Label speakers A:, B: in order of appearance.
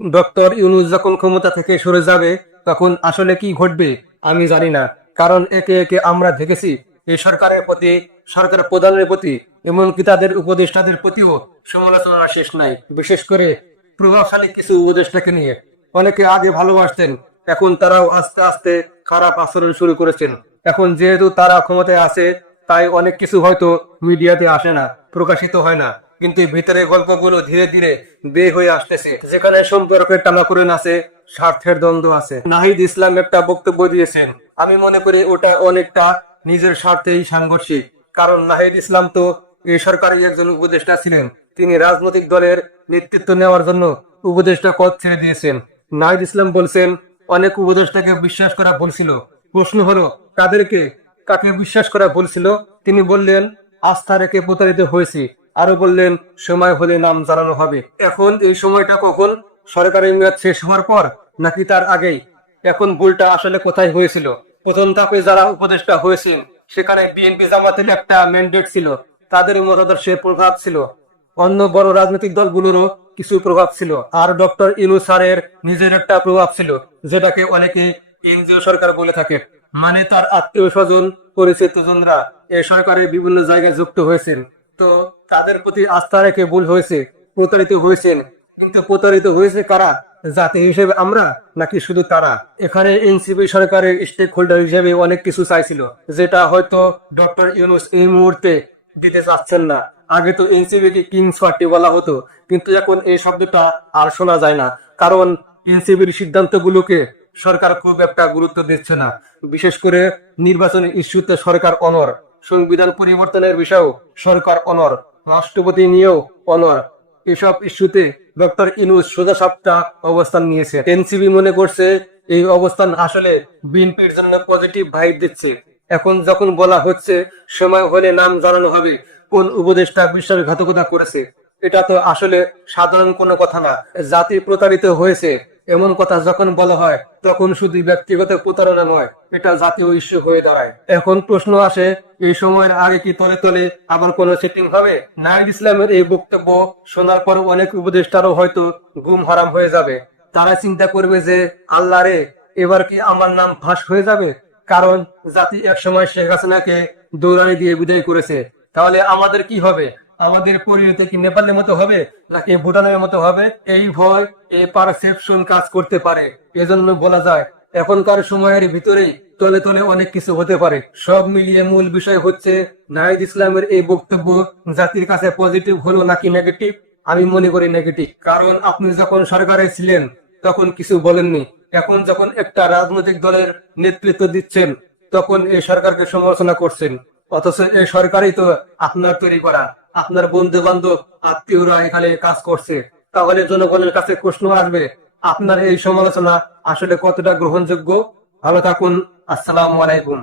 A: Doctor Yunus যখন ক্ষমতা থেকে সরে যাবে, তখন আসলে কি ঘটবে, আমি জানি না। কারণ একে একে আমরা দেখেছি, এই সরকারের প্রতি সরকার প্রধানের প্রতি, এমনকি তাদের উপদেষ্টাদের প্রতিও সমালোচনা শেষ নাই। বিশেষ করে প্রভাবশালী কিছু উপদেষ্টাকে নিয়ে। অনেকে আগে ভালোবাসতেন, এখন তারাও আস্তে আস্তে খারাপ আচরণ শুরু করেছেন। এখন যেহেতু তারা ক্ষমতায় আছে, তাই অনেক কিছু হয়তো মিডিয়াতে আসে না, প্রকাশিত হয় না। কিন্তু ভিতরে গল্পগুলো ধীরে ধীরে বের হয়ে আসতেছে। যেখানে সম্পর্কের টানাকুরেন আছে, স্বার্থের দ্বন্দ্ব আছে। নাহিদ ইসলাম একটা বক্তব্য দিয়েছেন, আমি মনে করি ওটা অনেকটা নিজের স্বার্থেই সাংঘর্ষিক। কারণ নাহিদ ইসলাম তো এই সরকারের একজন উপদেষ্টা ছিলেন। তিনি রাজনৈতিক দলের নেতৃত্ব নেওয়ার জন্য উপদেষ্টা পদ ছেড়ে দিয়েছেন। নাহিদ ইসলাম বলছেন, অনেক উপদেষ্টাকে বিশ্বাস করা বলছিল। প্রশ্ন হলো তাদেরকে কাকে বিশ্বাস করা বলছিল? তিনি বললেন, আস্থা রেখে প্রতারিত হয়েছি। আরও বললেন, সময় হলে নাম জানানো হবে। এখন এই সময়টা কখন? সরকারের মেয়াদ শেষ হওয়ার পর নাকি তার আগেই? এখন ভুলটা আসলে কোথায় হয়েছিল? প্রথম ধাপে যারা উপদেষ্টা হয়েছেন, সেখানে বিএনপি জামাতের একটা ম্যান্ডেট ছিল। তাদের মতাদর্শের প্রভাব ছিল। অন্য বড় রাজনৈতিক দলগুলোরও কিছু প্রভাব ছিল। আর ডক্টর ইনু স্যারের নিজের একটা প্রভাব ছিল, যেটাকে অনেকে এনজিও সরকার বলে থাকে। মানে তার আত্মীয় স্বজন, পরিচিত জনরা এই সরকারের বিভিন্ন জায়গায় যুক্ত হয়েছেন। তো তাদের প্রতি আস্থা রেখে ভুল হয়েছে, প্রতারিত হয়েছেন। কিন্তু প্রতারিত হয়েছে কারা? জাতি হিসেবে আমরা নাকি শুধু তারা? এখানে এনসিপি সরকারের স্টেক হোল্ডার হিসেবে অনেক কিছু চাইছিল, যেটা হয়তো ডক্টর ইউনুস এই মুহূর্তে দিতে চাচ্ছেন না। আগে তো এনসিপি কে কিংস পার্টি বলা হতো, কিন্তু এখন এই শব্দটা আর শোনা যায় না, কারণ এনসিপির সিদ্ধান্তগুলোকে সরকার খুব একটা গুরুত্ব দিচ্ছে না। বিশেষ করে নির্বাচনী ইস্যুতে সরকার অনর সংবিধান পরিবর্তনের বিষয়েও সরকার অনর, রাষ্ট্রপতি নিয়েও অনর। এসব ইস্যুতে ডক্টর ইনুস সোজা সাপটা অবস্থান নিয়েছে। এনসিবি মনে করছে এই অবস্থান আসলে বিএনপির জন্য পজিটিভ ভাইব দিচ্ছে। এখন যখন বলা হচ্ছে সময় হলে নাম জানানো হবে, কোন উপদেষ্টা বিশ্বাসঘাতকতা করেছে, এটা তো আসলে সাধারণ কোনো কথা না। জাতি প্রতারিত হয়েছে। এমন কথা যখন বলা হয়, তখন শুধু ব্যক্তিগত প্রতারণা নয়, এটা জাতীয় ইস্যু হয়ে দাঁড়ায়। এখন প্রশ্ন আসে, এই সময়ের আগে কি তলে তলে আবার কোনো সেটিং হবে? নাইদ ইসলামের এই বক্তব্য শোনার পর অনেক উপদেষ্টারও হয়তো ঘুম হারাম হয়ে যাবে। তারা চিন্তা করবে যে, আল্লাহ রে, এবার কি আমার নাম ফাঁস হয়ে যাবে? কারণ জাতি একসময় শেখ হাসিনাকে দৌড়ানি দিয়ে বিদায় করেছে। তাহলে আমাদের কি হবে? আমাদের পরিণতি কি নেপালের মতো হবে নাকি ভুটানের মতো হবে? এই ভয়, এই পারসেপশন কাজ করতে পারে। এজন্য বলা যায়, এখনকার সময়ের ভিতরেই তলে তলে অনেক কিছু হতে পারে। সব মিলিয়ে মূল বিষয় হচ্ছে, নাহিদ ইসলামের এই বক্তব্য জাতির কাছে পজিটিভ হলো নাকি নেগেটিভ আমি মনে করি নেগেটিভ কারণ আপনি যখন সরকারে ছিলেন, তখন কিছু বলেননি। এখন যখন একটা রাজনৈতিক দলের নেতৃত্ব দিচ্ছেন, তখন এই সরকারকে সমালোচনা করছেন। অথচ এই সরকারই তো আপনার তৈরি করা। আপনার বন্ধু বান্ধব আত্মীয়রা এখানে কাজ করছে, তাহলে জনগণের কাছে প্রশ্ন আসবে, আপনার এই সমালোচনা আসলে কতটা গ্রহণযোগ্য? ভালো থাকুন, আসসালাম আলাইকুম।